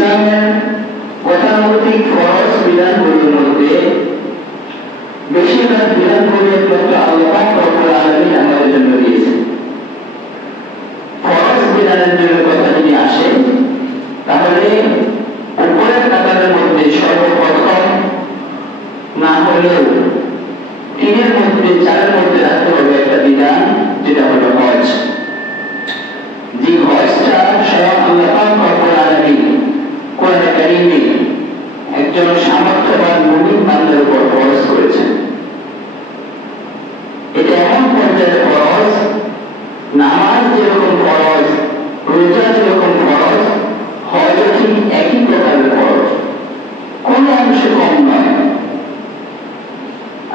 ইসলামের গতানুগতিক ফরজ বিধানগুলির মধ্যে বেশিরভাগ বিধানগুলি একমাত্র আল্লাহ রব্বুল আলামিন আমাদের জন্য দিয়েছেন। ফরজ বিধানের জন্য কথা যদি আসে, তাহলে উপরের কাতারের মধ্যে সর্বপ্রথম না হলেও তিনের মধ্যে চারের মধ্যে রাখতে হবে একটা বিধান, যেটা হলো হজ। যে হজটা স্বয়ং আল্লাহ রব্বুল আলামিন কোরআনে কারীমে একজন সামর্থ্যবান মুমিন বান্দার উপর ফরজ করেছেন। এটা এমন পর্যায়ের ফরজ, নামাজ যেরকম ফরজ, রোজা যেরকম ফরজ, হজও ঠিক একই প্রকারের ফরজ, কোন অংশে কম নয়।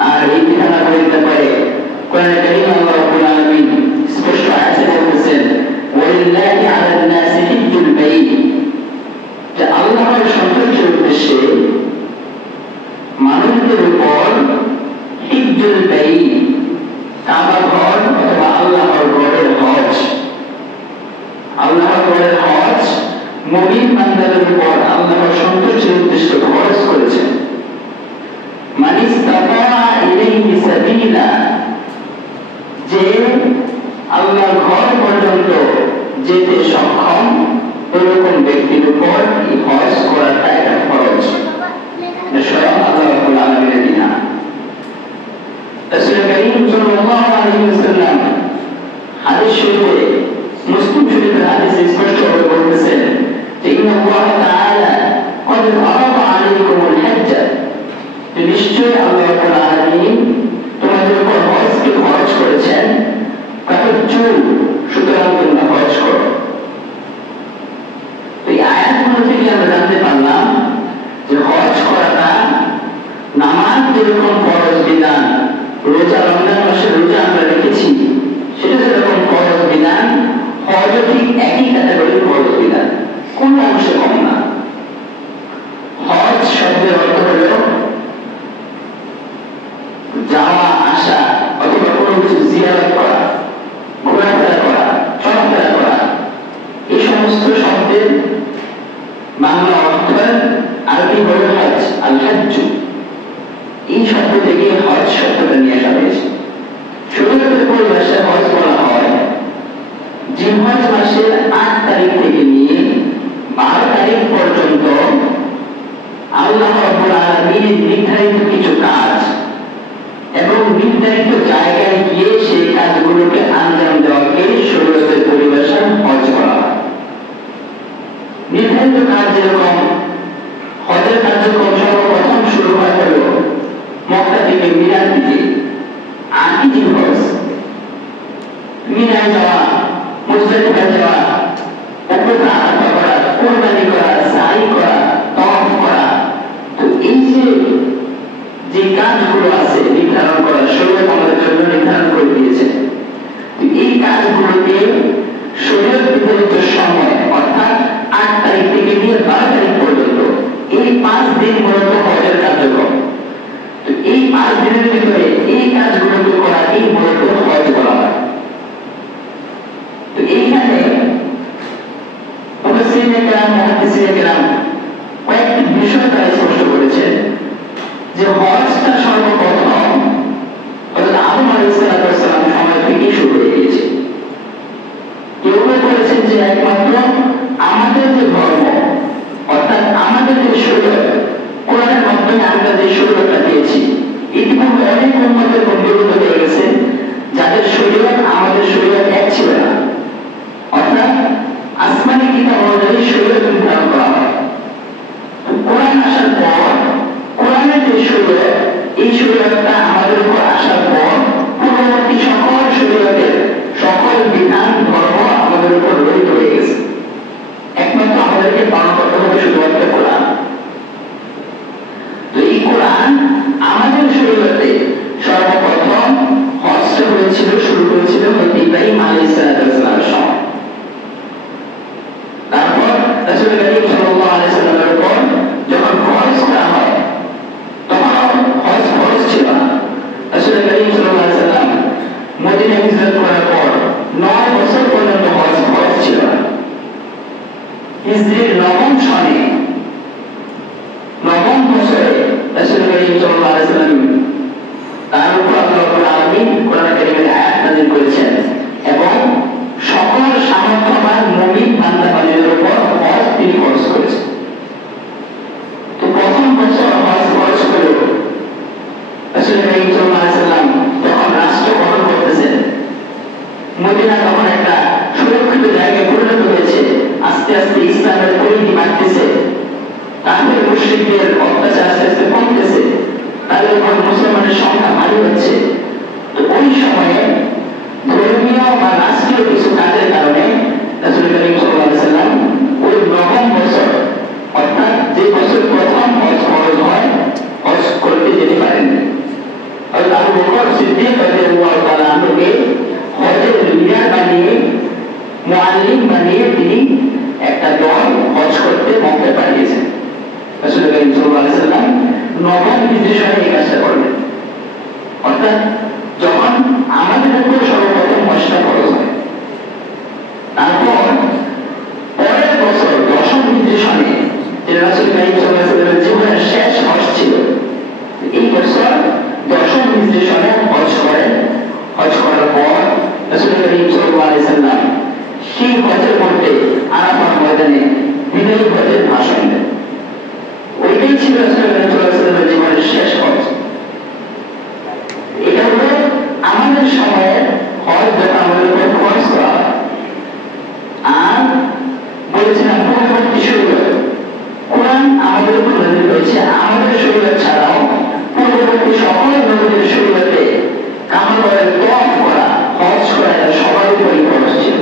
আর এই বিধান বলতে পারে কোরআনে কারীমে আল্লাহ রাব্বুল আলামিন স্পষ্ট আয়াতে বলতেছেন, ওয়ালিল্লাহি আলান নাসি হিজ্জুল বাইত, যে আল্লাহর সন্তুষ্টির উদ্দেশ্যে মানুষদের উপর হিজ্জুল বাইত, কাবা ঘর অথবা আল্লাহর ঘরের হজ, আল্লাহর ঘরের হজ মুমিন বান্দাদের উপর আল্লাহর সন্তুষ্টির উদ্দেশ্যে খরচ করেছেন। মান ইসতাতা ইলাইহি সাবিলা, যে আল্লাহর ঘর পর্যন্ত যেতে সক্ষম এরকম ব্যক্তির উপর এই হজ করাটা একটা ফরজ, স্বয়ং আল্লাহ রাব্বুল আলামিনের বিধান। রাসূল কারীম সাল্লাল্লাহু আলাইহি ওয়াসাল্লাম হাদিস শরীফে, মুসলিম শরীফের হাদিসে স্পষ্টভাবে বলতেছেন যে ইন্নাল্লাহ তাআলা ক্বাদ ফারাদা আলাইকুমুল হজ্জ, যে নিশ্চয়ই আল্লাহ রাব্বুল আলামিন তোমাদের উপর হজকে ফরজ করেছেন, ফাহুজ্জু, সুতরাং তোমরা হজ করো। এই আয়াতগুলো থেকে আমরা জানতে পারলাম যে হজ করাটা নামাজ যেরকম ফরজ বিধান, রোজা রমজান মাসে রোজা আমরা রেখেছি সেটা যেরকম ফরজ বিধান, হজও ঠিক একই ক্যাটাগরির ফরজ বিধান, কোন অংশে কম না। হজ শব্দের অর্থ হল যাওয়া আসা অথবা কোনো কিছু জিয়ারত করা, ঘোরাফেরা করা, চলাফেরা করা। এই সমস্ত শব্দের বাংলা অর্থ আরবি হল হজ, আল হজ্জু। এই শব্দ থেকে হজ শব্দটা নিয়ে আসা হয়েছে। শরীয়তের পরিভাষায় হজ বলা হয় জিলহজ মাসের ৮ তারিখ থেকে নিয়ে ১২ তারিখ পর্যন্ত আল্লাহ রাব্বুল আলামিনের নির্ধারিত কিছু কাজ এবং নির্ধারিত জায়গায় গিয়ে সেই কাজগুলোকে আঞ্জাম দেওয়াকে শরীয়তের পরিভাষায় হজ বলা হয়। নির্ধারিত কাজ যেরকম হজের কার্যক্রম সর্বপ্রথম শুরু হয় হল মক্কা থেকে মিনার দিকে, আদি জিলহজ। মিনায় যাওয়া, মুজদালিফায় যাওয়া, উপরে আরাফা করা, কুরবানি করা, সাই করা, তাওয়াফ করা। তো এই যে কাজগুলো আছে নির্ধারণ করা, শরীয়ত আমাদের জন্য নির্ধারণ করে দিয়েছে। এই কাজগুলোকে শরীয়ত নির্ধারিত সময় অর্থাৎ ৮ তারিখ থেকে নিয়ে ১২ তারিখ পর্যন্ত এই ৫ দিন মূলত হজের কার্যক্রম। তো এই ৫ দিনের ভিতরে এই কাজগুলোকে করাকেই মূলত হজ বলা হয়। তো এইখানে মুফাসসিরিনে কেরাম, মুহাদ্দিসিনে কেরাম কয়েকটি বিষয় তারা স্পষ্ট করেছেন যে হজটা সর্বপ্রথম হযরত আদম আলাইহিস সালাম সময় থেকেই শুরু হয়ে গিয়েছে। কেউ বলেছেন যে একমাত্র আমাদের যে ধর্ম অর্থাৎ আমাদের যে শরীয়ত, কোরআনের মাধ্যমে আমরা যে শরীয়তটা পেয়েছি, ইতিপূর্বে অনেক উম্মতের বন্ধুত্ব হয়ে গেছে যাদের শরীয়ত আমাদের শরীয়ত এক ছিল না। অর্থাৎ আসমানি কিতাব অনুযায়ী শরীয়ত নির্ধারণ করা হয়। কোরআন আসার পর কোরআনের যে শরীয়ত, এই শরীয়তটা আমাদের উপর আসার পর পূর্ববর্তী সকল শরীয়তের সকল বিধান ধর্ম আমাদের উপর রহিত হয়ে গেছে। একমাত্র আমাদেরকে পালন করতে হবে শুধুমাত্র কোরআন। তো এই কোরআন আমাদের শরীয়তে সর্বপ্রথম হজটা হয়েছিল, শুরু করেছিল হযরত ইব্রাহিম আলাইহিস সালামের সময়। তারপর রাসূল মুশরিকদের অত্যাচার আস্তে আস্তে কমতেছে, তাদের উপর মুসলমানের সংখ্যা ভারী হচ্ছে। তো ওই সময়ে ধর্মীয় বা রাষ্ট্রীয় কিছু কাজের কারণে রাসূল করিম সাল্লাল্লাহু আলাইহি সাল্লাম ওই নবম বছর, অর্থাৎ যে বছর প্রথম হজ ফরজ হয়, হজ করতে যেতে পারেননি। হযরত আবু বকর সিদ্দিক রাদিয়াল্লাহু তাআলা আনহুকে হজের লিডার বানিয়ে, মুআল্লিম বানিয়ে তিনি একটা দল হজ করতে মক্কায় পাঠিয়েছেন। রাসূল করিম সাল্লাল্লাহু আলাইহি সাল্লাম নবম নির্দেশনায় এই কাজটা করলেন। অর্থাৎ যখন আমাদের উপর সর্বপ্রথম হজটা ফরজ হয়, তারপর পরের বছর দশম নির্দেশনে যে রাসূল করিম সাল্লাল্লাহু আলাইহি সাল্লামের জীবনের শেষ হজ ছিল, এই বছর দশম নির্দেশনে হজ করেন। হজ করার পর রাসূল করিম সাল্লাল্লাহু আলাইহি সাল্লাম সেই হজের মধ্যে আরাফার ময়দানে বিদায়ী হজের ভাষণ দেন। ওইটাই ছিল রাসূল করিম সাল্লাল্লাহু আলাইহি সাল্লামের জীবনের শেষ হজ। এটা হলো আমাদের সময়ের হজ, যেটা আমাদের উপর ফরজ করা হয়। আর বলেছিলাম পূর্ববর্তী শরীয়ত, কোরআন আমাদের উপর নাযিল হয়েছে আমাদের শরীয়ত ছাড়াও পূর্ববর্তী সকল নবীদের শরীয়তে কাবাগরের তওয়াফ করা, হজ করা এটা সবার উপরই ফরজ ছিল।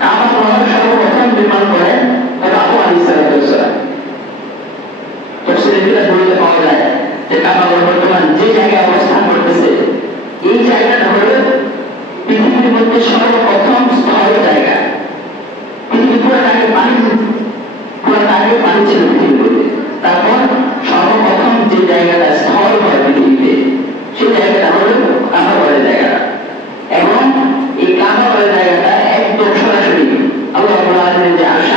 কাবাগর সর্বপ্রথম নির্মাণ করেন আদম আলাইহিস সালাম। তাফসীরে বইতে পাওয়া যায় যে কাবাগর বর্তমান যে জায়গায় অবস্থান করতেছে, এই জায়গাটা হলো পৃথিবীর মধ্যে সর্বপ্রথম স্থল জায়গা। পৃথিবী পুরোটাকে পানি ছিল পৃথিবীর মধ্যে। তারপর সর্বপ্রথম যে জায়গাটা স্থল হয় পৃথিবীতে, সেই জায়গাটা হলো কাবাগরের জায়গাটা। এবং এই কাবাগরের জায়গাটা একদম সরাসরি আল্লাহ রাব্বুল আলামিনের যে আরশ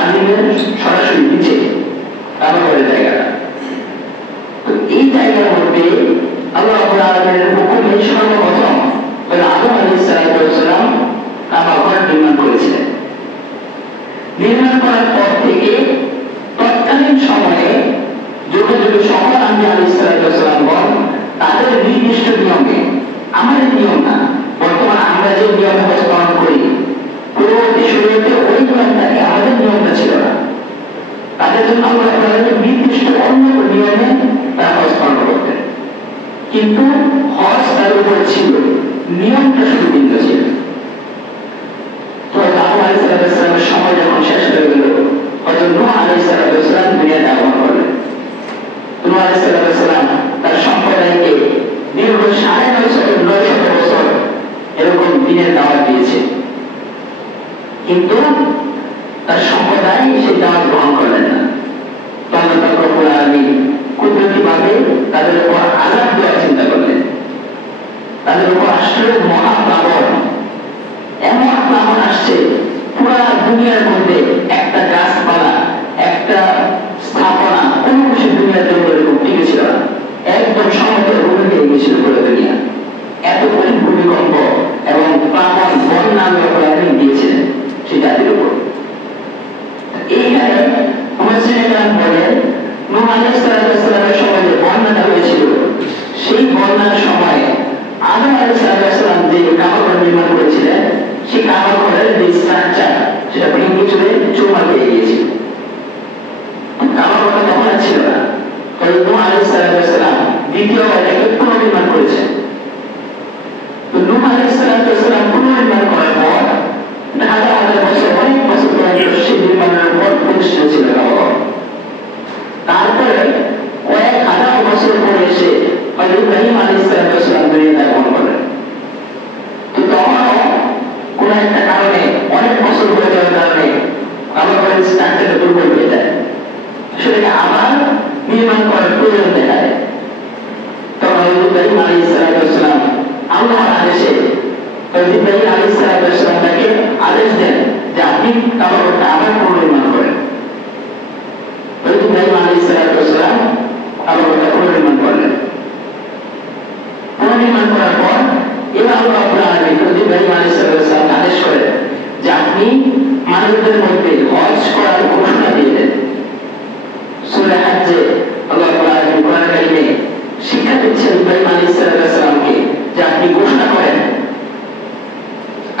আজিমের সরাসরি নিচে কাবাগরের জায়গাটা। তো এই জায়গার মধ্যে আল্লাহ রাব্বুল আলামিনের হুকুমে সর্বপ্রথম আদম আলাইহিস সালাম কাবাগর নির্মাণ করেছিলেন। নির্মাণ করার পর থেকে তৎকালীন সময়ে যুগে যুগে সকল আম্বিয়া আলাইহিস সালামগণ তাদের নির্দিষ্ট নিয়মে, আমাদের নিয়ম না, বর্তমান আমরা যে নিয়মে হজ পালন করি, পূর্ববর্তী শরীয়তে ওই নিয়মটাকে আমাদের নিয়মটা ছিল না। তাদের জন্য আল্লাহ তাআলা নির্দিষ্ট অন্য নিয়মে তারা হজ পালন করতেন, কিন্তু হজ তার উপর ছিল, নিয়মটা শুধু ভিন্ন ছিল। তো আদম আলাইহিস সালামের সময় যখন শেষ হয়ে গেল, হযরত নূহ আলাইহিস সালাম দুনিয়াতে আগমন করলেন। নূহ আলাইহিস সালাম তার সম্প্রদায়কে দীর্ঘ 950 বছর এরকম দিনের দাওয়াত দিয়েছে, কিন্তু তার সম্প্রদায় সেই দাওয়াত গ্রহণ করলেন না। আল্লাহ রাব্বুল আলামিন কুদরতিভাবে তাদের উপর আযাব দেওয়ার চিন্তা করলেন। তাদের উপর আসলে মহাপ্লাবন, এমন প্লাবন আসছে পুরা দুনিয়ার মধ্যে একটা গাছপালা, একটা স্থাপনা, কোনো কিছু দুনিয়ার জন্য এরকম টিকে ছিল না। একদম সমতল ভূমি হয়ে গিয়েছিল পুরো দুনিয়া। এত ভূমিকম্প এবং প্লাবন, বন্যা আল্লাহ দিয়েছিলেন সেই জাতির উপর। এইখানে মুফাসসিরিন বলেন, নূহ আলাইহিস সালামের সময় যে বন্যাটা হয়েছিল, সেই বন্যার সময় আদম আলাইহিস সালাম যে কাবাগর নির্মাণ করেছিলেন, সেই কাবাগরের যে স্ট্রাকচার সেটা ভেঙে চুরে চুরমার হয়ে গিয়েছিল। কাবাগরটা তখন আর ছিল না। নূহ আলাইহিস সালাম দ্বিতীয়বার এটাকে পুনর্নির্মাণ করেছেন। তো নূহ আলাইহিস সালাম পুনর্নির্মাণ করার পর হাজার হাজার বছর, অনেক বছর পর্যন্ত সেই নির্মাণের উপর প্রতিষ্ঠিত ছিল কাবাগর। তারপরে কয়েক হাজার বছর পরে এসে হযরত ইব্রাহিম আলাইহিস সালাম দুনিয়াতে আগমন করেন। তো তখনও কোন একটা কারণে, অনেক বছর হয়ে যাওয়ার কারণে কাবাগরের স্ট্রাকচারটা দুর্বল হয়ে যায়, সেটাকে আবার নির্মাণ করার প্রয়োজন দেখা যায়। তখন হযরত ইব্রাহিম আলাইহিস সালাম আল্লাহর আদেশে ইব্রাহিম আলাইহিস সালাম তাকে আদেশ দেন যে আপনি কাবাগরটা আবার পুনর্নির্মাণ করেন। ইব্রাহিম আলাইহিস সালাম কাবাগরটা পুনর্নির্মাণ করলেন। পুনর্নির্মাণ করার পর এবার আল্লাহ রাব্বুল আলামিন ইব্রাহিম আলাইহিস সালামকে আদেশ করেন যে আপনি মানুষদের মধ্যে হজ করার ঘোষণা দিয়ে দেন। সূরা হজ্জে আল্লাহ রাব্বুল আলামিন কোরআন কারীমে শিক্ষা দিচ্ছেন ইব্রাহিম আলাইহিস সালামকে যে আপনি ঘোষণা করেন।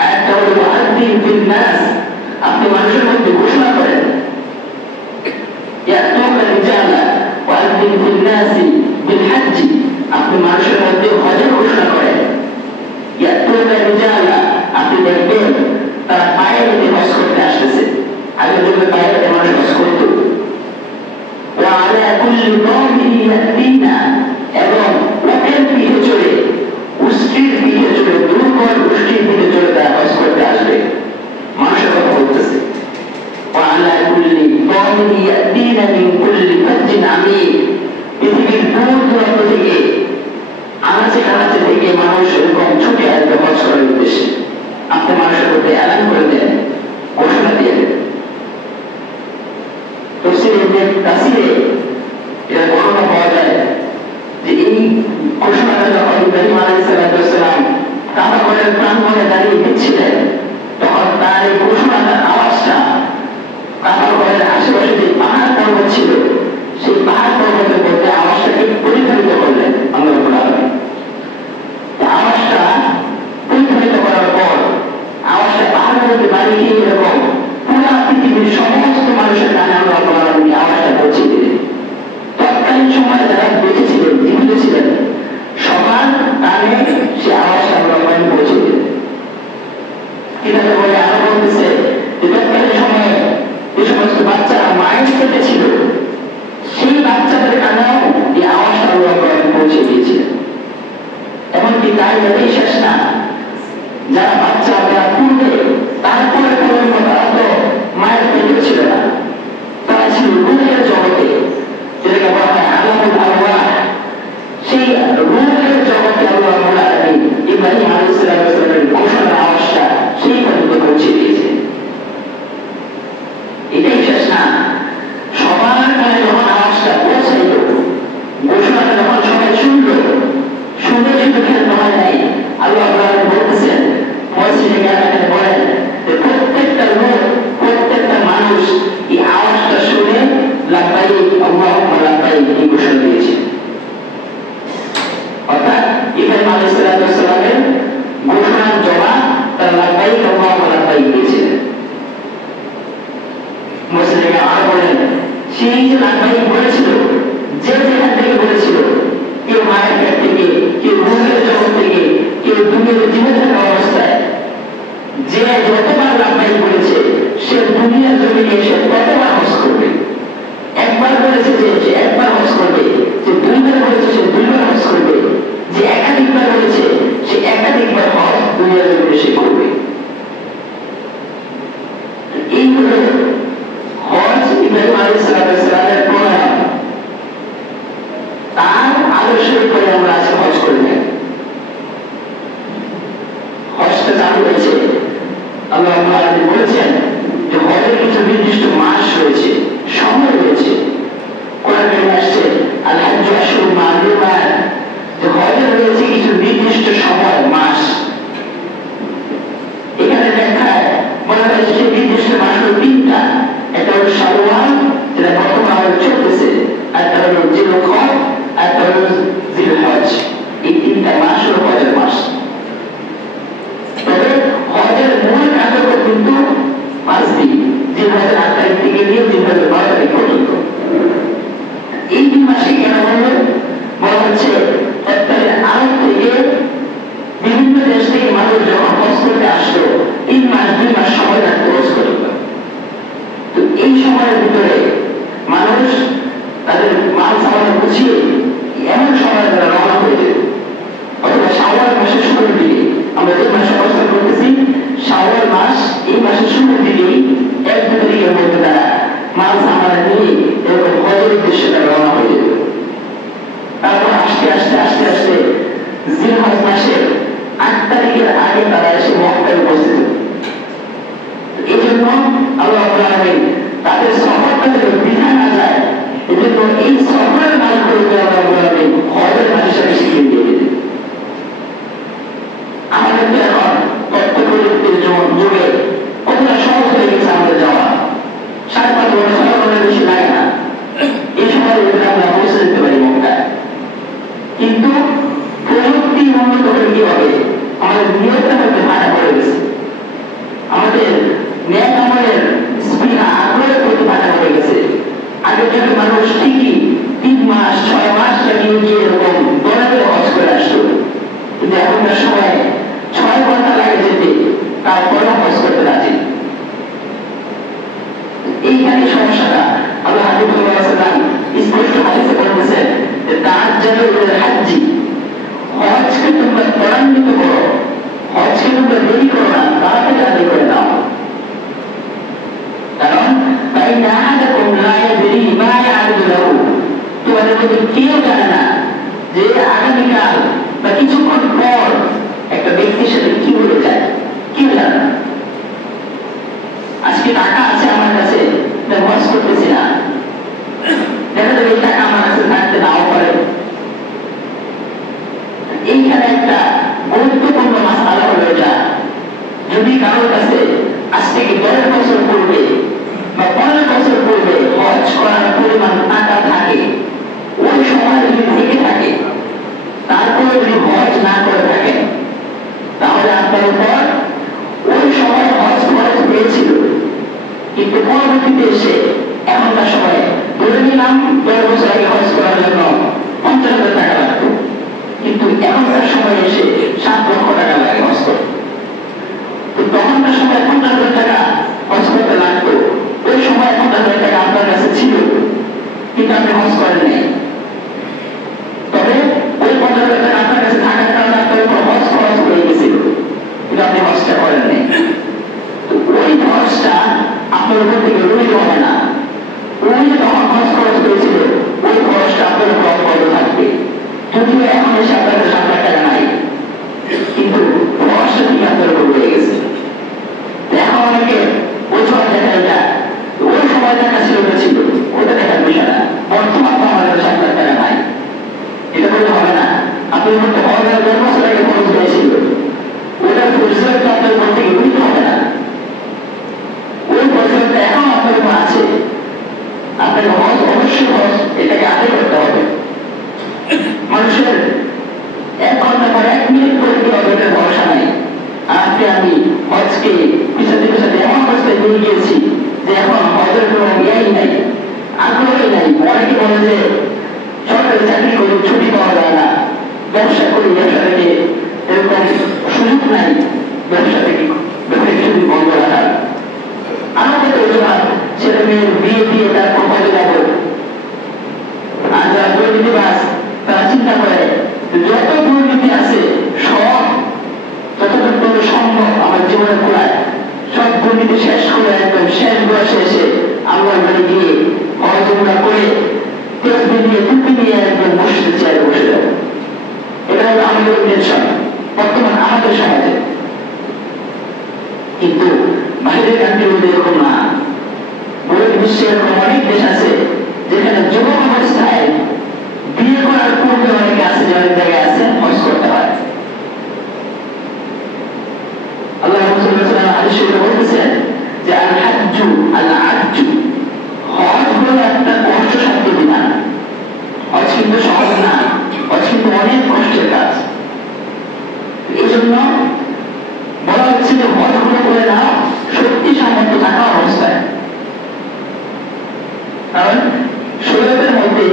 আয়াতটা হলো মুআদ্দিন বিন নাস, আপনি মানুষের মধ্যে ঘোষণা কুল্লি দামিন ইয়াতিনা, এবং উটের পিঠে চড়ে, উষ্ট্রির পিঠে চড়ে, দুর্বল উষ্ট্রির পিঠে চড়ে তারা হজ করতে আসবে। মানুষের কথা বলতেছে। ওয়ালা কুল্লি দামিন ইয়াতিনা মিন কুল্লি ফাজ্জিন আমিক, পৃথিবীর দূর দূরান্ত থেকে, আনাচে কানাচে থেকে মানুষ এরকম ছুটে আসবে হজ করার উদ্দেশ্যে। আপনি মানুষের মধ্যে এলান করে দেন, ঘোষণা দিয়ে দেন। এটা বর্ণনা পাওয়া যায় যে এই ঘোষণাটা যখন ইব্রাহিম আলাইহিস সালাম কাবা ঘরের প্রাঙ্গণে দাঁড়িয়ে দিচ্ছিলেন, তখন তার এই ঘোষণাটার আওয়াজটা কাবা ঘরের আশেপাশে যে পাহাড় পর্বত ছিল, সেই পাহাড় পর্বতের মধ্যে আওয়াজটাকে পরিচালিত করলেন আল্লাহ রাব্বুল আলামিন। আওয়াজটা পরিচালিত করার পর আওয়াজটা পাহাড়ের মধ্যে বাড়ি গিয়ে এরকম পুরা পৃথিবীর সমস্ত মানুষের কানে আল্লাহ রাব্বুল আলামিন আওয়াজটা পৌঁছে দিলেন। তৎকালীন সময়ে যারা বেঁচে ছিলেন, জীবিত ছিলেন, সবার কানে সে আওয়াজটা আল্লাহ রাব্বুল আলামিন পৌঁছে দিলেন। কিভাবে বলে আরো বলতেছে যে তৎকালীন সময়ে যে সমস্ত বাচ্চারা মায়ের পেটে ছিল, সেই বাচ্চাদের কানেও এই আওয়াজটা আল্লাহ রাব্বুল আলামিন পৌঁছে দিয়েছিলেন। এমনকি তাই এটাই শেষ না, যারা বাচ্চা, যারা পূর্বে তারপরে প্রজন্ম, তারা তো মায়ের পেটে ছিল না, তারা ছিল রূহের জগতে, যেটাকে বলা হয় আলামুল আরওয়াহ। সেই রূহের জগতে আল্লাহ রাব্বুল আলামিন ইব্রাহিম আলাইহিস সালামের ঘোষণার আওয়াজটা সেই পর্যন্ত পৌঁছে দিয়েছে। এটাই শেষ না, সবার কানে যখন আওয়াজটা পৌঁছাইল, ঘোষণাটা যখন সবাই শুনল, শুনে শুধু খেলতে হয় নাই, আল্লাহ রাব্বুল আলামিন বলতেছেন, মসজিদে এখানে বলেন যে প্রত্যেকটা লোক, প্রত্যেকটা মানুষ এই আওয়াজটা শুনে লাব্বাইক আল্লাহুম্মা লাব্বাইক এই ঘোষণা দিয়েছে। অর্থাৎ ইব্রাহিম আলাইহিস সালামের ঘোষণার জবাব তারা লাব্বাইক আল্লাহুম্মা লাব্বাইক দিয়েছিলেন। মসজিদে আরো বলেন, সেই যে লাব্বাইক বলেছিল, যে যেখান থেকে বলেছিল, কেউ মায়ের পেট থেকে, কেউ রূহের জগৎ থেকে, কেউ দুনিয়াতে জীবন থাকা অবস্থায়, যে যতবার লাব্বাইক বলেছে, সে দুনিয়ার জমিনে এসে ততবার হজ করবে। একবার বলেছে যে সে একবার হজ করবে, যে দুইবার বলেছে সে দুইবার হজ করবে, যে একাধিকবার বলেছে সে একাধিকবার হজ দুনিয়ার জমিনে সে করবে। এই হলো হজ ইব্রাহিম আলাইহিস সালামের প্রণয়ন। তার আদর্শের উপরে আমরা আজকে হজ করি না। হজটা চালু হয়েছে, আল্লাহ রাব্বুল আলামিন বলেছেন যে হজের কিছু নির্দিষ্ট মাস রয়েছে, সময় রয়েছে। কোরআনে আসছে আল হজ্জু আশহুরুম মা'লুমাত, যে হজের রয়েছে কিছু নির্দিষ্ট সময়, মাস। এখানে ব্যাখ্যায় বলা হয়েছে সেই নির্দিষ্ট মাস হলো তিনটা। একটা হলো শাওয়াল, যেটা বর্তমানে চলতেছে, আর একটা হলো জিলকদ, আর একটা হলো জিলহজ। এই তিনটা মাস হলো হজের মাস। তবে হজের মূল কার্যক্রম কিন্তু 5 দিন, জিলহজের 8 তারিখ থেকে নিয়ে জিলহজের 12 তারিখ পর্যন্ত। এই 2 মাসে কেন বলা হচ্ছে, তৎকালীন আরব থেকে বিভিন্ন দেশ থেকে মানুষ যখন হজ করতে আসলো, 3 মাস 2 মাস সময় লাগতো হজ করতে। তো এই সময়ের ভিতরে মানুষ তাদের মাল সামান গুছিয়ে এমন সময় তারা রওনা হয়ে যেত। অথবা শাওয়াল মাসের শুরুর দিকে, আমরা যে মাসে অবস্থান করতেছি, শাওয়াল মাস, এই মাসের শুরুর দিকেই 1-2 তারিখের মধ্যে তারা মাল সামান নিয়ে এরকম হজের উদ্দেশ্যে তারা রওনা হয়ে যেত। তারপর আস্তে আস্তে আস্তে আস্তে জিলহজ মাসের 8 তারিখের আগে তারা এসে মক্কায় উপস্থিত। এই জন্য আল্লাহ রাব্বুল আলামিন তাদের সফরটা যেন বৃথা না যায়, এই জন্য এই সফরের মালগুলোকে আল্লাহ রাব্বুল আলামিন হজের মাস হিসেবে স্বীকৃতি দিয়ে দিলেন। আমাদের তো এখন তথ্য প্রযুক্তির যুগে কতটা সহজ হয়ে গেছে আমাদের যাওয়া, 7-5 ঘন্টা বেশি লাগে না, এই সময় আমরা পৌঁছে যেতে পারি মক্কায়। কিন্তু প্রযুক্তি উন্নত হলে কি হবে, আমাদের নিয়তটা হয়তো ভাড়া পড়ে গেছে, আমাদের ন্যাক আমলের স্পৃহা, আগ্রহের প্রতি ভাড়া পড়ে গেছে। আগে যখন মানুষ ঠিকই 3 মাস 6 মাস লাগিয়ে গিয়ে এরকম দৌড়াতে হজ করে আসতো, কিন্তু এখনকার সময় 6 ঘন্টা লাগে যেতে, তারপরে হজ করতে রাজি। এইখানে সমস্যাটা আল্লাহ হাবিব সাল্লাল্লাহু আলাইহি ওয়াসাল্লাম স্পষ্ট হাদিসে হাজ্জি, হজকে তোমরা ত্বরান্বিত করো, হজকে তোমরা দেরি করো না, তাড়াতাড়ি আদায় করে নাও। কারণ তোমাদের মধ্যে কেউ জানে না যে আগামীকাল বা কিছুক্ষণ পর একটা ব্যক্তির সাথে কি হয়ে যায়, কেউ জানে না। আজকে টাকা আছে আমার কাছে, হজ করতেছি না, দেখা যাবে এই টাকা আমার কাছে থাকতে নাও পারে। এইখানে একটা গুরুত্বপূর্ণ মাসআলা হলো এটা, যদি কারোর কাছে আজ থেকে 10 বছর পূর্বে বা 15 বছর পূর্বে হজ করার পরিমাণ টাকা থাকে, ওই সময় যদি থেকে থাকে, তারপরে যদি হজ না করে থাকেন, তাহলে আপনার উপর ওই সময় হজ খরচ হয়েছিল, কিন্তু পরবর্তীতে এসে এখনকার সময় ধরে নিলাম 10 বছর আগে হজ করার জন্য 50,000 টাকা লাগতো, কিন্তু এখনকার সময় এসে 7 লক্ষ টাকা লাগে হজ করতে। তখনকার সময় 50,000 টাকা হজ করতে লাগতো, ওই সময় 50,000 টাকা আপনার কাছে ছিল, কিন্তু আপনি হজ করেন নাই। তবে ওই 50,000 টাকা আপনার কাছে থাকার কারণে আপনার উপর হজ খরচ হয়ে গেছিল, কিন্তু আপনি হজটা করেন নাই। ওই হজটা আপনার উপর থেকে রহিত হবে না। ওই যে তখন হজ খরচ হয়েছিল, ওই খরচটা আপনার উপর অব্যাহত থাকবে। যদিও এখন এসে আপনার কাছে 7 লাখ টাকা নাই, কিন্তু হজটা ঠিক আপনার উপর রয়ে গেছে। এখন অনেকে অজুহাত দেখা এটা, ওই সময় টাকা ছিল ওটা ছিল, ওটা দেখার বিষয় না, বর্তমান তো আমাদের 7 লাখ টাকা নাই, এটা বলতে হবে না। আপনি বলতে হবে 10 বছর আগে খরচ হয়েছিল, ওটার পরিচয়টা আপনার উপর থেকে রহিত হবে না। ওই পরিচয়টা এখন আপনার উপর আছে, আপনাকে হজ অবশ্যই হজ এটাকে আদায় করতে হবে। মানুষের 1 ঘন্টা পর 1 মিনিট করে কি হবে এটার ভরসা নাই। আজকে আমি হজকে পিছাতে পিছাতে এমন অবস্থায় নিয়ে গিয়েছি যে এখন হজের কোনো জ্ঞানই নাই, আগ্রহই নাই। অনেকে বলে যে সরকারি চাকরি করে ছুটি পাওয়া যায় না, ব্যবসা করি, ব্যবসা থেকে এরকম সুযোগ নাই, ব্যবসা থেকে ছুটি বন্ধ রাখার। আরো কত অজুহাত, ছেলে মেয়ের বিয়ে দিয়ে তারপর হজে যাবো। আর যারা দুর্নীতিবাজ তারা চিন্তা করে যত দুর্নীতি আছে সব যতটুকু সম্ভব আমার জীবনে খোলায় সব দুর্নীতি শেষ করে একদম শেষ বয়সে এসে আল্লাহর বাড়ি গিয়ে হজ উমরা করে তসবিহ নিয়ে টুপি নিয়ে একদম মসজিদে চেয়ারে বসে যাবে। এটা হলো আমাদের টেনশন বর্তমান আমাদের সমাজে। কিন্তু বাইরের কান্ট্রিগুলো এরকম না। বিশ্বে এরকম অনেক দেশ আছে যেখানে যুবক অবস্থায় বিয়ে করার পূর্বে অনেকে আছে, যে অনেক জায়গায় আছে হজ করতে হয়। আল্লাহ বলতেছেন যে আল হাজ্জু আল আজ্জু, হজ হলো একটা কষ্টসাধ্য বিধান। হজ কিন্তু সহজ না, হজ কিন্তু অনেক কষ্টের কাজ। এই জন্য বলা হচ্ছে যে হজ গুলো করে নাও শক্তি সামর্থ্য থাকা অবস্থায়। কারণ শরীরের মধ্যে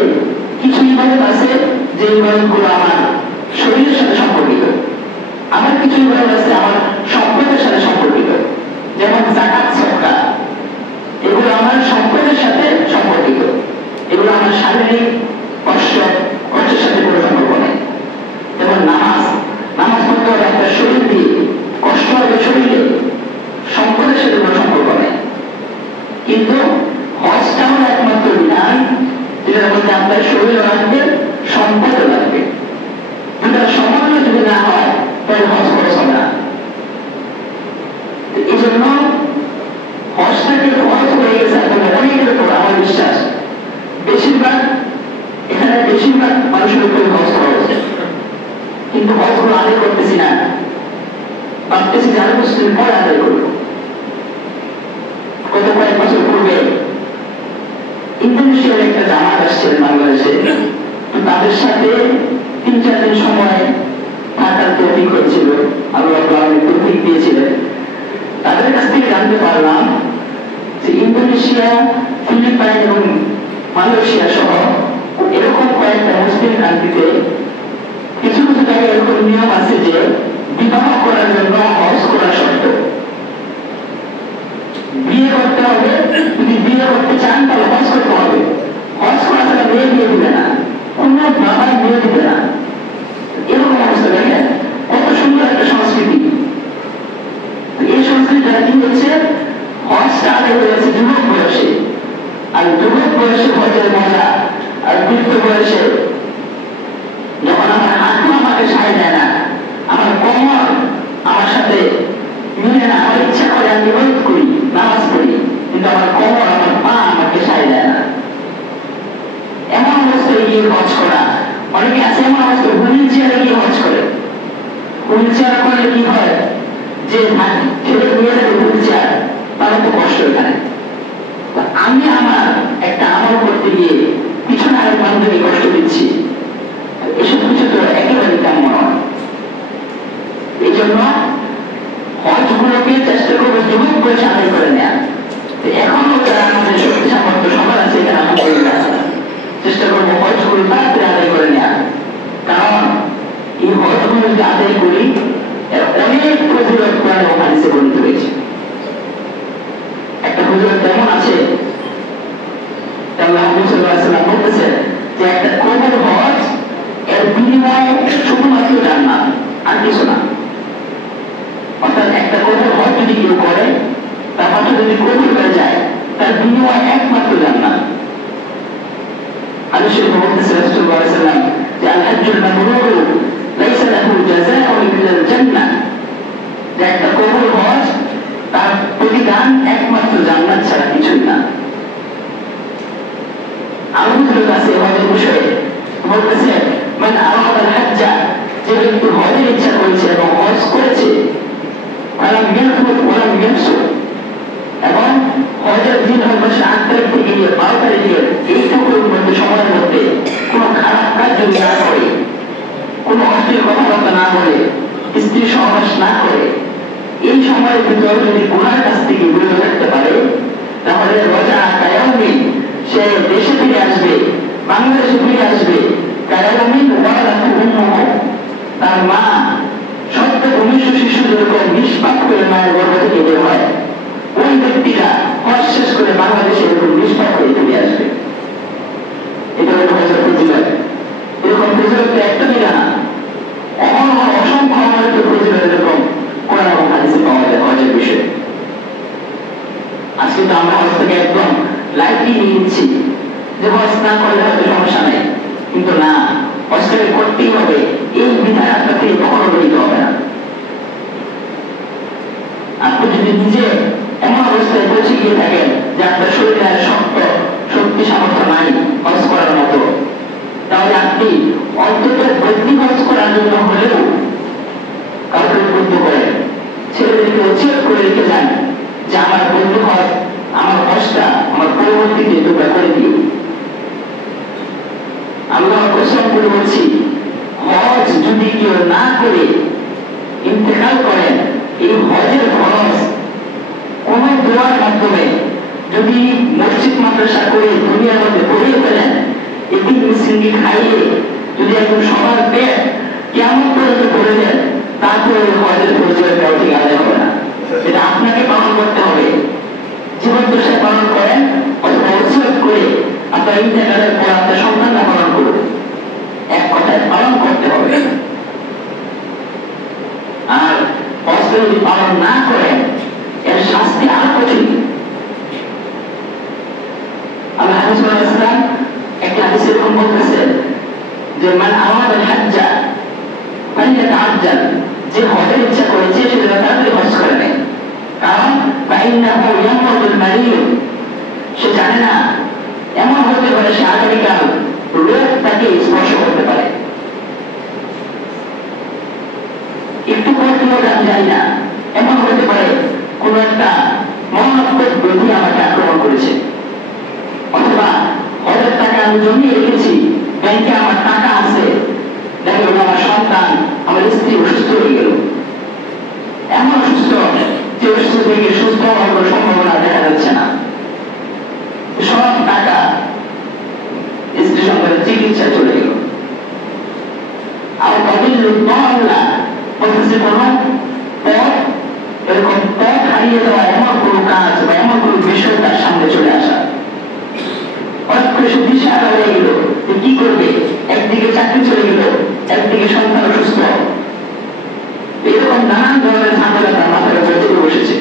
কিছু ইবাদত আছে যে ইবাদতগুলো আমার শরীরের সাথে সম্পর্কিত, আমার কিছু ইবাদত আছে আমার সম্পদের সাথে সম্পর্কিত, যেমন যাকাত সদকা, এগুলো আমার সম্পদের সাথে সম্পর্কিত, এগুলো আমার শারীরিক কষ্টের সাথে কোনো সম্পর্ক নেই। যেমন নামাজ পড়তে হবে একটা শরীর দিয়ে, কষ্ট হবে শরীরে, সম্পদের সাথে কোনো সম্পর্ক নেই। কিন্তু হজটা হলো একমাত্র বিধান যেটার মধ্যে আপনার শরীরও লাগবে, সম্পদও লাগবে। দুটার সমন্বয় যদি না হয় তাহলে হজ খরচ হবে না। এই জন্য হজটাকে হজ হয়ে গেছে এখন অনেকের উপর আমার বিশ্বাস, এখানে বেশিরভাগ মানুষের উপরে হজ করা হচ্ছে, কিন্তু হজগুলো আদায় করতেছি না, ভাবতেছি যে আরো কিছুদিন পরে আদায় করবো। গত কয়েক বছর পূর্বে ইন্দোনেশিয়ার একটা জামাত আসছিলেন বাংলাদেশে, তো তাদের সাথে 3-4 দিন সময় থাকার তৌফিক হয়েছিল, আল্লাহ তৌফিক দিয়েছিলেন। তাদের কাছ থেকে জানতে পারলাম যে ইন্দোনেশিয়া, ফিলিপাইন এবং মালয়েশিয়া সহ এরকম কয়েকটা মুসলিম কান্ট্রিতে কিছু কিছু জায়গায় এরকম নিয়ম আছে যে বিবাহ করার জন্য হজ করা শর্ত। বিয়ে করতে হবে, যদি বিয়ে করতে চান তাহলে হজ করতে হবে, হজ করা ছাড়া মেয়ে বিয়ে দিবে না। কোন বাবার দিয়েও দিবে না। এরকম অবস্থা দেখেন, কত সুন্দর একটা সংস্কৃতি। এই সংস্কৃতিটা কি হচ্ছে, হজটা আদায় হয়ে গেছে যুবক বয়সে, আর যুবক বয়সে হজের মজা, আর বৃদ্ধ বয়সে যখন আমার হাঁটু আমাকে সায় দেয় না, আমার কোমর আমার সাথে মিলে না, আমার ইচ্ছা করে আমি রোধ করি, নামাজ পড়ি, কিন্তু আমার কোমর আমার পা আমাকে সায় দেয় না। এমন অবস্থায় গিয়ে হজ করা, অনেকে আছে এমন অবস্থায় হুইল চেয়ারে গিয়ে হজ করে। হুইল চেয়ার করলে কি হয়, যে ছেলে নিয়ে যাবে হুইল চেয়ার, তার তো কষ্ট এখানে। আমি আমার একটা আমল করতে গিয়ে পিছনে আরেক মানুষকে কষ্ট দিচ্ছি, এসব কিছু তো একেবারে তেমন নয়। এই জন্য হজগুলোকে চেষ্টা করবো যুবক বয়সে আদায় করে নেয়া। এখনো যারা আমাদের শক্তি সামর্থ্য সবার আছে এখানে আলহামদুলিল্লাহ, চেষ্টা করবো হজগুলো তাড়াতাড়ি আদায় করে নেয়া। কারণ এই হজগুলো যদি আদায় করি, অনেক ফজিলত কোরআন ও হাদিসে বর্ণিত হয়েছে। একটা ফজিলত কেমন আছে, আল্লাহ রাসূল সাল্লাল্লাহু আলাইহি ওয়াসাল্লাম বলতেছেন যে একটা কবর হজ এর বিনিময়ে শুধুমাত্র জান্নাত, আর কিছু না। অর্থাৎ একটা কবর হজ যদি কেউ করে, তার মাথা যদি কবুল হয়ে যায়, তার বিনিময়ে একমাত্র জান্নাত। হাদিস শরীফে বলতেছেন রাসূল সাল্লাল্লাহু আলাইহি ওয়াসাল্লাম যে আল হজ্জুল মাবরুর লাইসা লাহু জাযাউন ইল্লাল জান্নাহ, যে একটা কবর হজ তার প্রতিদান একমাত্র জান্নাত ছাড়া কিছুই না। আলহামদুলিল্লাহ কাছে হজের বিষয়ে বলতেছে মান আরাদাল হজ্জা, যে ব্যক্তি হজের ইচ্ছা করেছে এবং হজ করেছে, ওয়ালাম ইয়ারফুত ওয়ালাম ইয়াফসুক, এবং হজের দিন হয়তো 8 তারিখ থেকে নিয়ে 12 তারিখের এইটুকুর মধ্যে সময়ের মধ্যে কোনো খারাপ কাজ যদি না করে, কোনো অশ্লীল কথাবার্তা না বলে, স্ত্রী সহবাস না করে, এই সময়ের ভিতরে যদি গুনার কাছ থেকে বিরত থাকতে পারে, তাহলে রোজা কায়াউমিন, সে দেশে ফিরে আসবে, বাংলাদেশে ফিরে আসবে। কায়াউমিন ওয়ালাদু উম্মুহু, তার মা সত্য ভূমিষ্ঠ শিশু যেরকম নিষ্পাপ করে মায়ের গর্ভ থেকে বের হয়, ওই ব্যক্তিরা হজ শেষ করে বাংলাদেশে এরকম নিষ্পাপ হয়ে ফিরে আসবে। এটা হলো হজের ফজিলত। এরকম ফজিলত একটা দিলা না, অসংখ্য আমাদের ফজিলত এরকম কোরআন এবং হাদিসে পাওয়া যায় হজের বিষয়ে। আজকে তো আমরা হজ থেকে একদম লাইটলি নিয়ে নিচ্ছি, যে হজ না করলে হয়তো সমস্যা নেই, কিন্তু না, হজটাকে করতেই হবে, এই বিধায় আপনার থেকে কখনো রহিত হবে না। আপনি যদি নিজে এমন অবস্থায় পৌঁছে গিয়ে থাকেন যে আপনার শরীরে শক্তি সামর্থ্য নাই হজ করার মতো, তাহলে আপনি অন্তত বৈদিক হজ করার জন্য হলেও কাউকে উদ্বুদ্ধ করেন, ছেলেদেরকে উচ্ছেদ করে রেখে যান যে আমার বন্ধু হজ, আমার হজটা আমার পরবর্তীতে তোমরা করে দিও। আল্লাহ কসম করে বলছি, হজ যদি কেউ না করে ইন্তেকাল করেন, এই হজের খরচ কোন দোয়ার মাধ্যমে যদি মসজিদ মাদ্রাসা করে দুনিয়ার মধ্যে পড়িয়ে ফেলেন, এটি মিসকিনকে খাইয়ে যদি একদম সবার পেট কেমন পর্যন্ত করে দেন, তারপরে হজের ফজিলত ঠিক আদায় হবে না। এটা আপনাকে পালন করতে হবে। জীবদ্দশায় পালন করেন অথবা ওসিয়ত করে আপনার ইন্তেকালের পর আপনার সন্তানরা পালন করুন, এক কথায় পালন করতে হবে। আর হজ যদি পালন না করেন, এর শাস্তি আরো কঠিন। আল্লাহ রাসূল সাল্লাল্লাহু আলাইহি ওয়াসাল্লাম একটা হাদিসে এরকম বলতেছেন যে মান আরাদাল হজ্জা ফালিয়াতাআজ্জাল, যে হজের ইচ্ছা করেছে সে যেন তাড়াতাড়ি হজ করে নেয়। কারণ ফাইন্নাহু ইয়ামুতুল মারিদ, সে জানে না এমন হতে পারে সে আগামীকাল রোগ তাকে স্পর্শ করতে পারে। একটু পরিমাণ আমি জানি না, এমন হতে পারে কোন একটা মরণাত্মক ব্যাধি আমাকে আক্রমণ করেছে, অথবা হজের টাকা আমি জমিয়ে রেখেছি, ব্যাংকে আমার টাকা আছে, দেখা গেল আমার সন্তান আমার স্ত্রী অসুস্থ হয়ে গেল, এমন অসুস্থ যে অসুস্থ থেকে সুস্থ হওয়ার সম্ভাবনা দেখা যাচ্ছে না, সব টাকা স্ত্রী সন্তানের চিকিৎসায় চলে গেল। আর বলতেছে কোন পথ, এরকম পথ হারিয়ে দেওয়া এমন কোন কাজ বা এমন কোন বিষয় তার সামনে চলে আসা, দিশাহারা হয়ে গেল যে কি করবে। একদিকে চাকরি চলে গেল, একদিকে সন্তান অসুস্থ, এরকম নানান ধরনের ঝামেলা তার মাথার উপর চেপে বসেছে।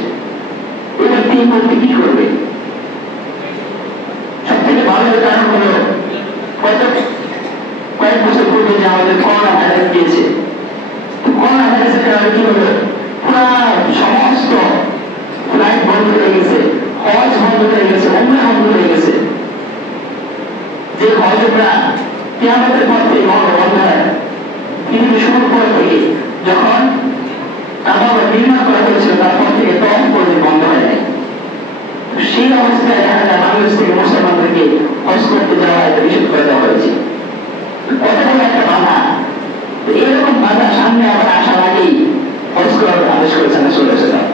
এবার তিনি বলতে কি করবে? সব থেকে ভালো কারণ হলো কয়েক বছর পূর্বে যে আমাদের করোনা ভাইরাস দিয়েছে। করোনা ভাইরাসের কারণে কি হলো, পুরা সমস্ত ফ্লাইট বন্ধ হয়ে গেছে, হজ বন্ধ হয়ে গেছে, উমরা বন্ধ হয়ে গেছে। যে হজরা কিয়ামতের পর থেকে বন্ধ হয়, পৃথিবী শুরুর পর থেকে যখন কাবা নির্মাণ করা হয়েছিল তারপর থেকে তখন পর্যন্ত বন্ধ হয় নাই। সেই অবস্থায় দেখা যায় বাংলাদেশ থেকে মুসলমানদেরকে হজ করতে যাওয়া এটা নিষেধ করে দেওয়া হয়েছে। কত বড় একটা বাধা! এরকম বাধা সামনে আবার আসার আগেই হজ করার আদেশ করেছেন রাসূলুল্লাহ।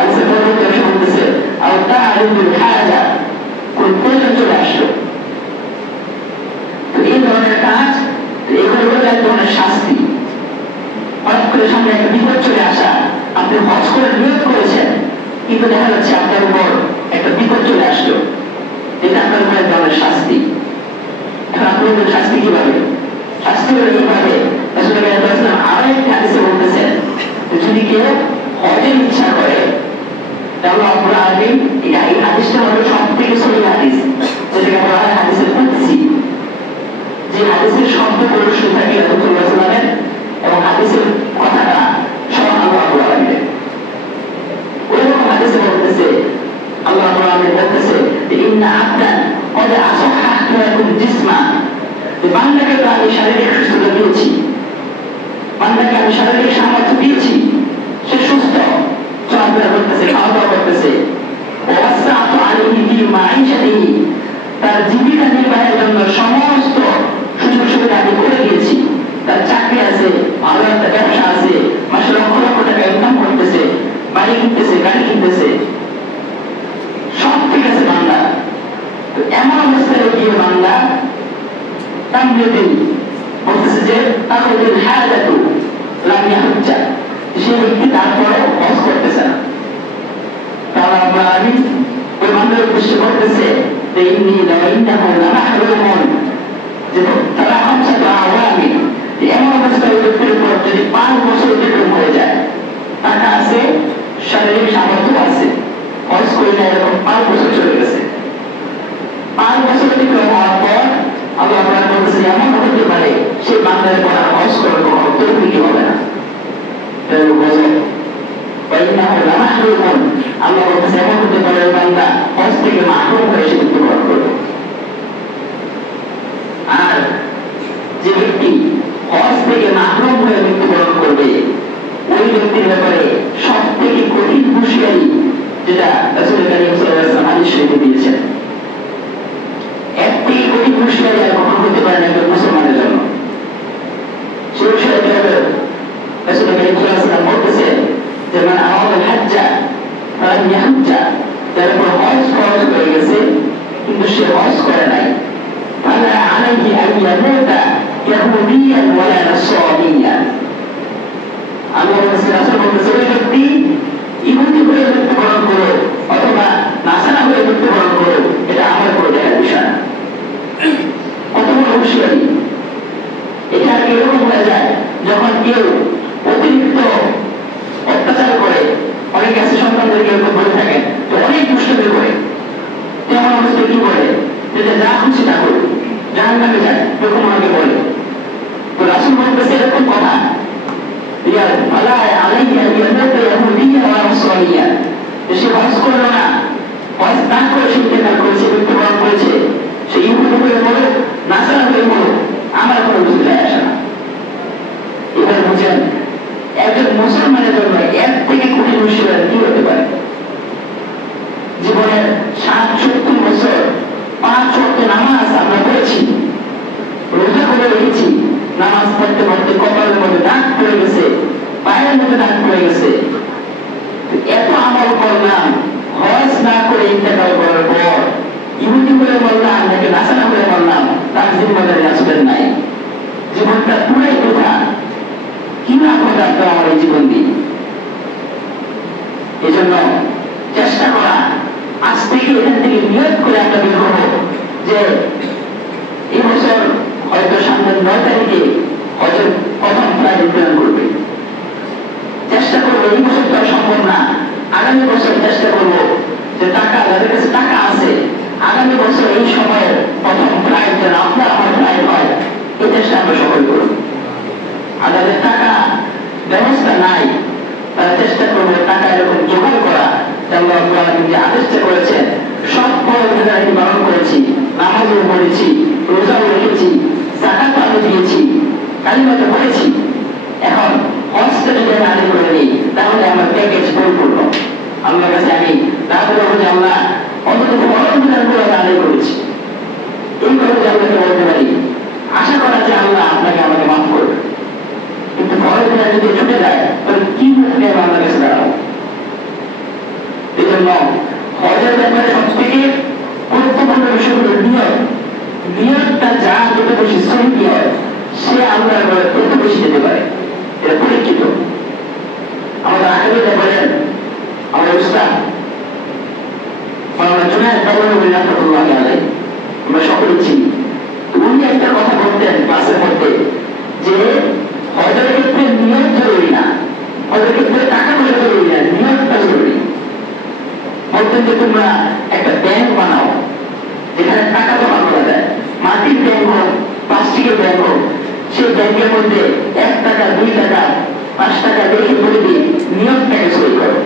আজকে পরবর্তী বলতেছে আল্লাহ আলিমুল হাজা, কোন প্রয়োজন চলে আসলো। তো এই ধরনের কাজ, এগুলো হলো এক ধরনের শাস্তি। হঠাৎ করে সামনে একটা বিপদ চলে আসা, আপনি হজ করে নিয়োগ করেছেন, কিন্তু দেখা যাচ্ছে আপনার উপর একটা বিপদ চলে আসলো, এটা আপনার উপর এক ধরনের শাস্তি। এখন আপনার উপর শাস্তি কিভাবে? শাস্তি হলো এইভাবে, রাসূলুল্লাহ আরেকটা হাদিসে বলতেছেন যদি কেউ হজের ইচ্ছা করে, তাহলে আল্লাহ আলামিন এই হাদিসটা হলো সবথেকে সহিহ হাদিস, যেটাকে বলা হয় হাদিসের কুদসি। যে হাদিসের শব্দগুলো শুনে থাকে রাসূলুল্লাহ সাল্লাল্লাহু আলাইহি ওয়াসাল্লামের এবং হাদিসের কথাটা স্বয়ং আল্লাহ রাব্বুল আলামিন। ওইরকম হাদিসে বলতেছে আল্লাহ রাব্বুল আলামিন বলতেছে যে ইন্না আবদান ক্বাদ আসাহহাতু লাকুম জিসমা, যে বান্দাকে তো আমি শারীরিক সুস্থতা দিয়েছি, বান্দাকে আমি শারীরিক সামর্থ্য দিয়েছি, সে সুস্থ চলাফেরা করতেছে, খাওয়া দাওয়া করতেছে। ওয়াসাআতু আলাইহি ফি মাঈশাতিহি, তার জীবিকা নির্বাহের জন্য সমস্ত সুযোগ সুবিধা আমি করে দিয়েছি। তার চাকরি আছে, ভালো একটা ব্যবসা আছে, মাসে লক্ষ লক্ষ টাকা ইনকাম করতেছে, বাড়ি কিনতেছে, গাড়ি কিনতেছে, সব ঠিক আছে বান্দা। এমন অবস্থায় গিয়ে বান্দা তামলিদিন বলতেছে যে তাকদিল হাজাতু লাম ইয়াহুজ্জা, সে ব্যক্তি তারপরে হজ করতেছে না। তাহলে আমি ওই বান্দার উদ্দেশ্যে বলতেছে যে ইন্নী লাইন্নাহু লামাহরুমুন, যে তারা হচ্ছে তো আওয়ামী, এমন অবস্থায় ব্যক্তির উপর যদি 5 বছর অতিক্রম হয়ে যায়, টাকা আছে, শারীরিক সামর্থ্য আছে, হজ করে না, এরকম 5 বছর চলে গেছে। 5 বছর অতিক্রম হওয়ার পর আল্লাহ তাআলা বলতেছে এমন হতে পারে সে বান্দার পর হজ করার কোনো তৌফিক হবে না। আল্লাহ বলতেছে এমন হতে পারে বান্দা হজ থেকে মাহরুম হয়ে সে মৃত্যুবরণ করবে। আর যে ব্যক্তি হজ থেকে মাহরুম হয়ে মৃত্যুবরণ করবে, ওই ব্যক্তির ব্যাপারে সব থেকে কঠিন হুঁশিয়ারি যেটা রাসূল কারীম সাল্লাল্লাহু আলাইহি ওয়াসাল্লাম হাদিস শরীফে দিয়েছেন, এর থেকে কঠিন হুঁশিয়ারি আর কখনো হতে পারে না একজন মুসলমানের জন্য। সেই হুঁশিয়ারিটা হলো রাসূল কারীম সাল্লাল্লাহু আলাইহি ওয়াসাল্লাম বলতেছেন যে মান আরাদাল হাজ্জা ফালাম ইয়াহুজ্জা, যার উপর হজ ফরজ হয়ে গেছে কিন্তু সে হজ করে নাই, ফালা আলাইহি আন ইয়ামুতা ইয়াহুদিয়ান ওয়ালা নাসরানিয়ান। আল্লাহ রাসূল বলতেছে ওই ব্যক্তি ইহুদি হয়ে মৃত্যুবরণ করো অথবা নাসারা হয়ে মৃত্যুবরণ করো, এটা আমার কোনো দেখার বিষয় না। কত বড় হুঁশিয়ারি! এটা এরকম হয়ে যায় যখন কেউ অতিরিক্ত অত্যাচার করে, অনেকে আছে সন্তানদেরকে বলে থাকেন তো অনেক দুষ্টামি করে, তেমন অবস্থায় কি করে যে যা খুশি তা করুক, জাহান্নামে যায়, এরকম অনেকে বলে। তো রাসূল বলতেছে এরকম কথা, সে হজ করলো না, হজ না করে সে ইন্তেকাল করেছে, মৃত্যুবরণ করেছে, সে ইহুদি হয়ে বলো, নাসারা হয়ে বলো, আমার কোনো কিছু যায় আসে না। এবার বুঝেন একজন মুসলমানের জন্য এর থেকে কঠিন হুঁশিয়ারি কি হতে পারে? জীবনের 60-70 বছর 5 ওয়াক্ত নামাজ আমরা পড়েছি, রোজা করে রেখেছি, নামাজ পড়তে পড়তে কপালের মধ্যে দাগ পড়ে গেছে, পায়ের মধ্যে দাগ পড়ে গেছে, এত আমল করলাম, হজ না করে ইন্তেকাল করার পর ইহুদি করে বললাম নাকি নাসারা করে বললাম, তার জিম্মাদারি আসবেন নাই, জীবনটা পুরাই বৃথা। কি না করলাম তো আমার এই জীবন দিয়ে? এই জন্য চেষ্টা করা, আজ থেকে এখান থেকে নিয়োগ করে আমরা বের হবো যে এই বছর হয়তো 9 তারিখে হজের প্রথম ফ্লাইট উড্ডয়ন করবে। চেষ্টা করবো, এই বছর তো সম্ভব না, আগামী বছর চেষ্টা করবো যে টাকা, যাদের কাছে টাকা আছে, আগামী বছর এই সময়ের প্রথম ফ্লাইট যেন আপনার আমার ফ্লাইট হয়, এই চেষ্টা আমরা সকল করব। আর যাদের টাকা ব্যবস্থা নাই, তারা চেষ্টা করবো টাকা এরকম জোগাড় করা, যে আদেশটা করেছেন, সব পরিমাণ পালন করেছি, নামাজও পড়েছি, রোজাও রেখেছি, যাকাতও আমি দিয়েছি, কালিমাতে পড়েছি, এখন হজটা যদি আমি আদায় করে নিই তাহলে আমার প্যাকেজ পরিপূর্ণ। আল্লাহর কাছে আমি রাত বলবো যে আল্লাহ অন্তত ফরজগুলো আমি আদায় করেছি, এইভাবে যে আল্লাহকে বলতে পারি, আশা করা যে আল্লাহ আপনাকে আমাকে মাফ করবে। কিন্তু ফরজগুলো যদি ছুটে যায় তাহলে কি মুখে আল্লাহর কাছে দাঁড়াবো? এই জন্য হজের ব্যাপারে সব থেকে গুরুত্বপূর্ণ বিষয় হল নিয়ত। নিয়তটা যা যত বেশি সহি হয়, সে আল্লাহর ঘরে তত বেশি যেতে পারে, এটা পরীক্ষিত। আমাদের আগে বলেন, আমাদের উস্তাদ মাওলানা জুনায়েদ বাবলুল রাহমাতুল্লাহ আলাইহি, আমরা সকলে চিনি। উনি একটা কথা বলতেন ক্লাসের মধ্যে যে হজের ক্ষেত্রে নিয়ত জরুরি না, হজের ক্ষেত্রে টাকা পয়সা জরুরি না, নিয়তটা জরুরি। বলতেন যে তোমরা একটা ব্যাংক বানাও যেখানে টাকা জমা করা যায়, মাটির ব্যাংক হোক, প্লাস্টিকের ব্যাংক হোক, সেই ব্যাংকের মধ্যে 1 টাকা 2 টাকা 5 টাকা রেখে বলে দিই নিয়তটাকে সই করো।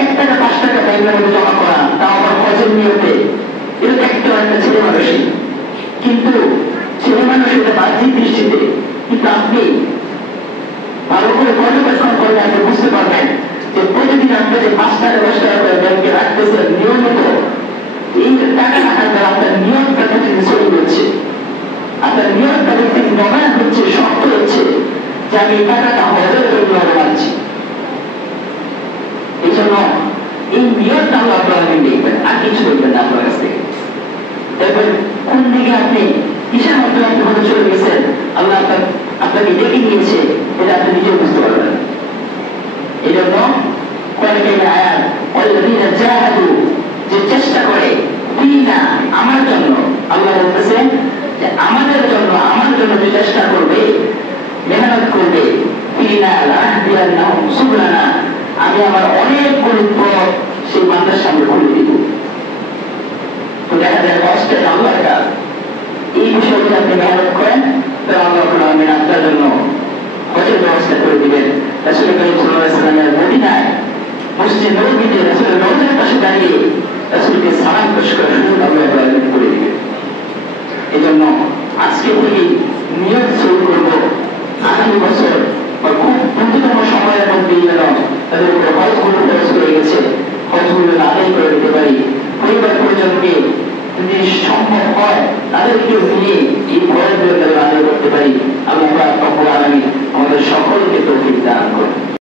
1 টাকা 5 টাকা ব্যাংকের মধ্যে জমা করা, তাও আবার হজের নিয়তে, এটা দেখতে একটা ছেলে মানুষই, কিন্তু ছেলে মানুষ এটা বাহ্যিক দৃষ্টিতে, কিন্তু আপনি ভালো করে পর্যবেক্ষণ করলে আপনি বুঝতে পারবেন যে প্রতিদিন আপনি যে 5 টাকা 10 টাকা করে ব্যাংকে রাখতেছেন নিয়মিত, এই টাকা রাখার দ্বারা আপনার নিয়মটা প্রতিদিন সই হচ্ছে, আপনার নিয়মটা প্রতিদিন নবায়ন হচ্ছে, শক্ত হচ্ছে যে আমি এই টাকাটা হজের জন্য বানাচ্ছি। এই জন্য এই নিয়মটা আল্লাহ আপনারা দেখবেন, আর কিছু দেখবেন না আপনার কাছ থেকে। দেখবেন কোন দিকে আপনি কিসের মাধ্যমে আপনি হতে চলে গেছেন, আল্লাহ আপনাকে ডেকে নিয়েছে, এটা আপনি নিজেও বুঝতে পারবেন। এই জন্য আয়াত ওয়াল্লাযীনা জাহাদু, যে চেষ্টা করে, ফিনা, আমার জন্য, আল্লাহ বলতেছেন যে আমাদের জন্য, আমার জন্য যে চেষ্টা করবে, মেহনত করবে, ফিনা লাহদিয়ান্নাহুম সুবুলানা, আমি আমার অনেক পথ সেই বান্দার সামনে খুলে দিব। তো দেখা যায় কষ্টে আল্লাহর কাজ, এই বিষয়গুলো আপনি মেহনত করেন, তো আল্লাহ রাব্বুল আলামিন আপনার জন্য হজের ব্যবস্থা করে দিবেন। রাসূল করিম সাল্লাল্লাহু আলাইহি ওয়াসাল্লামের মদিনায় মসজিদ নববীতে রাসূলের রওজার পাশে দাঁড়িয়ে রাসূলকে সালাম পেশ করে সুযোগ আল্লাহ করে দিবেন। এই জন্য আজকে থেকে নিয়ত শুরু করবো, আগামী বছর বা খুব দ্রুততম সময়ের মধ্যে যেন তাদের উপরে হজগুলো খরচ হয়ে গেছে, হজগুলো আদায় করে দিতে পারি। পরিবার পরিজনকে যদি সম্ভব হয় তাদেরকেও নিয়ে এই